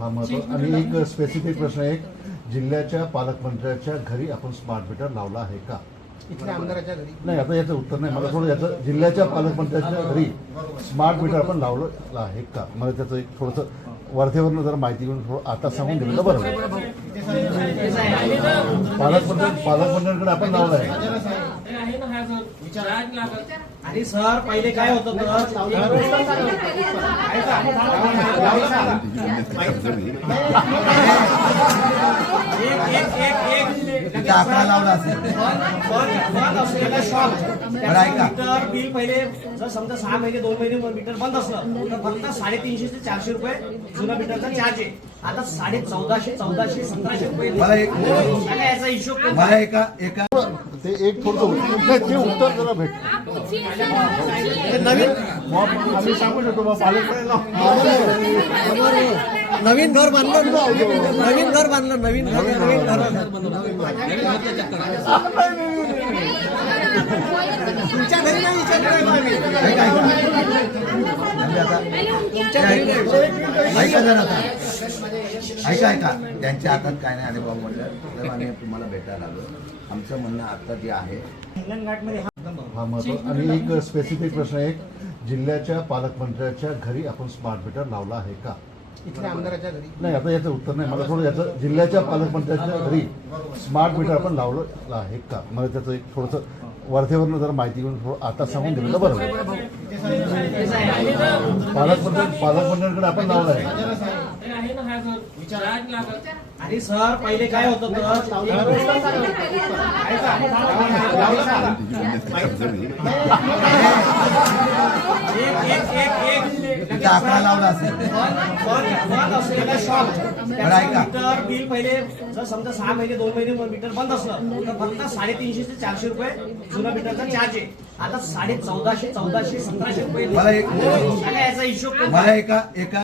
हा महत्व आणि एक स्पेसिफिक प्रश्न आहे, जिल्ह्याच्या पालकमंत्र्याच्या घरी आपण स्मार्ट मीटर लावला आहे का? इथल्या आमदाराच्या घरी नाही, आता याचं उत्तर नाही मला. थोडं याचं जिल्ह्याच्या पालकमंत्र्याच्या घरी स्मार्ट मीटर आपण लावलं आहे का, मला त्याचं एक थोडंसं वर्धेवरनं जर माहिती घेऊन थोडं आता सांगून दिलं तर बरं होईल. पालकमंत्र्यांकडे आपण लावलं आहे. आणि सर पहिले काय होतं आकडा लावला असेल मीटर बिल पहिले जर समजा 6 महिने 2 महिने मीटर बंद असलं तर फक्त 350 ते 400 रुपये जुना मीटरचा चार्ज आहे. आता 1450 1400 1700 रुपये मला एक याचा हिशोब मला एका ते एक थोडं नाही, ते उत्तर जरा भेट नवीन आम्ही सांगू शकतो बा पालकमंत्री नवीन घर बांधलं नवीन घर बांधलं नवीन घर तुमच्या घरी नाही ऐका त्यांच्या हातात काय नाही आले बाबा म्हणलं तर आम्ही तुम्हाला भेटायला आलो. आमचं म्हणणं आता जे आहे हा महत्व आणि एक स्पेसिफिक प्रश्न आहे, जिल्ह्याच्या पालकमंत्र्याच्या घरी आपण स्मार्ट मीटर लावला आहे का? इथल्या आमदाराच्या घरी नाही, आता याचं उत्तर नाही मला. थोडं याचं जिल्ह्याच्या पालकमंत्र्याच्या घरी स्मार्ट मीटर आपण लावलं आहे का, मला त्याचं एक थोडंसं वर्धेवरनं जर माहिती घेऊन थोडं आता सांगून दिलं तर बरं होईल. पालकमंत्र्यांकडे आपण लावलं आहे. आणि सर पहिले काय होतं आकडा लावला असेल मीटर बिल पहिले जर समजा 6 महिने 2 महिने मीटर बंद असलं तर फक्त 350 ते 400 रुपये जुना मीटरचा चार्ज आहे. आता 1450 1400 1700 रुपये मला एक याचा हिशोब मला एका